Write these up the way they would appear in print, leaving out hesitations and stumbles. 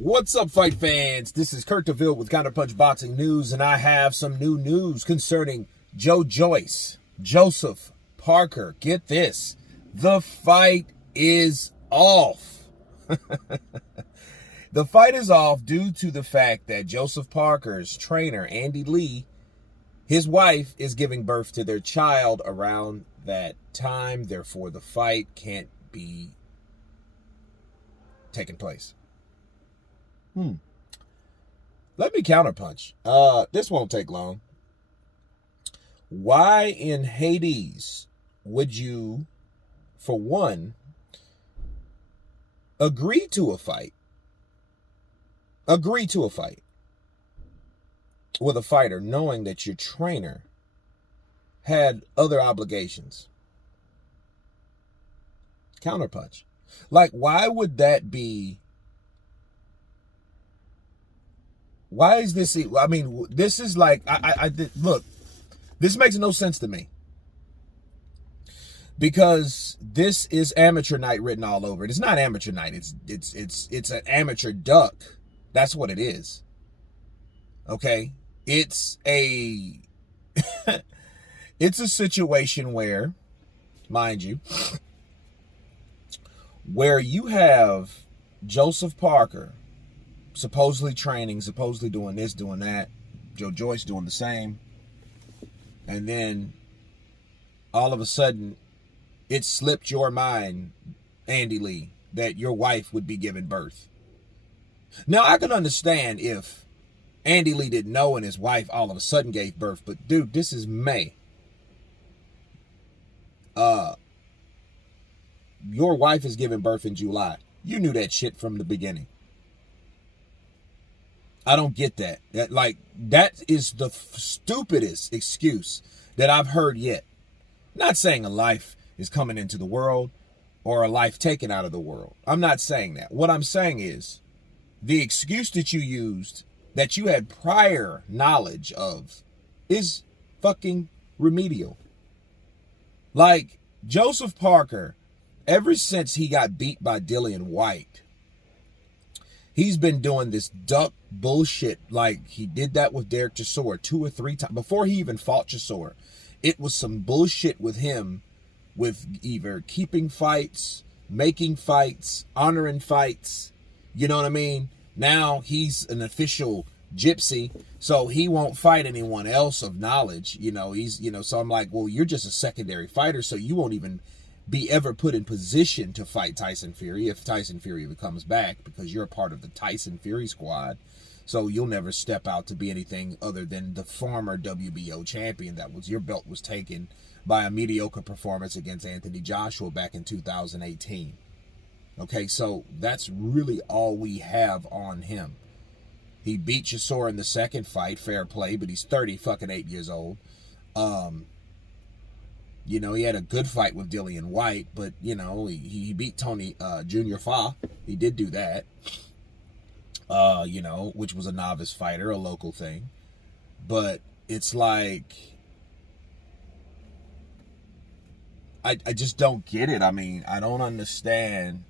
What's up, fight fans? This is Kurt DeVille with Counterpunch Boxing News, and I have some new news concerning Joyce, Joseph Parker. Get this. The fight is off. The fight is off due to the fact that Joseph Parker's trainer, Andy Lee, his wife, is giving birth to their child around that time. Therefore, the fight can't be taking place. Let me counterpunch. This won't take long. Why in Hades would you, for one, agree to a fight? Agree to a fight with a fighter knowing that your trainer had other obligations? Counterpunch. Like, why would that be? Why is this? I mean, this is like, look, this makes no sense to me. Because this is amateur night written all over it. It's not amateur night. It's an amateur duck. That's what it is. Okay? It's a it's a situation where, mind you, where you have Joseph Parker supposedly training, supposedly doing this, doing that, Joyce doing the same, and then all of a sudden it slipped your mind, Andy Lee, that your wife would be giving birth. Now, I can understand if Andy Lee didn't know and his wife all of a sudden gave birth, but dude, this is May. Your wife is giving birth in July. You knew that shit from the beginning. I don't get that. That is the stupidest excuse that I've heard yet. Not saying a life is coming into the world or a life taken out of the world. I'm not saying that. What I'm saying is the excuse that you used, that you had prior knowledge of, is fucking remedial. Like, Joseph Parker, ever since he got beat by Dillian White, he's been doing this duck bullshit. Like, he did that with Derek Chisora 2 or 3 times. Before he even fought Chisora, it was some bullshit with him, with either keeping fights, making fights, honoring fights. You know what I mean? Now he's an official gypsy, so he won't fight anyone else of knowledge. So I'm like, well, you're just a secondary fighter, so you won't even be ever put in position to fight Tyson Fury if Tyson Fury ever comes back, because you're a part of the Tyson Fury squad. So you'll never step out to be anything other than the former WBO champion. Your belt was taken by a mediocre performance against Anthony Joshua back in 2018. Okay, so that's really all we have on him. He beat Chisora in the second fight, fair play, but he's 8 years old. He had a good fight with Dillian White, but, he beat Tony Junior Fa. He did do that, which was a novice fighter, a local thing. But it's like, I just don't get it. I mean, I don't understand.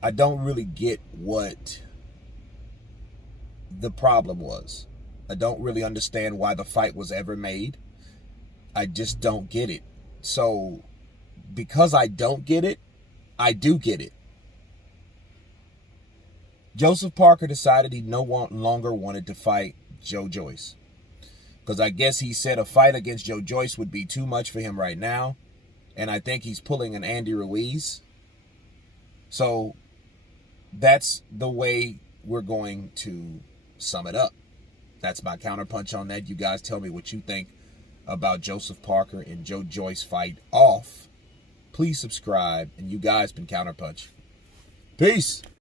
I don't really get what the problem was. I don't really understand why the fight was ever made. I just don't get it. So, because I don't get it, I do get it. Joseph Parker decided he no longer wanted to fight Joyce. Because I guess he said a fight against Joyce would be too much for him right now. And I think he's pulling an Andy Ruiz. So, that's the way we're going to sum it up. That's my counterpunch on that. You guys tell me what you think about Joseph Parker and Joyce fight off. Please subscribe. And you guys been Counterpunch. Peace.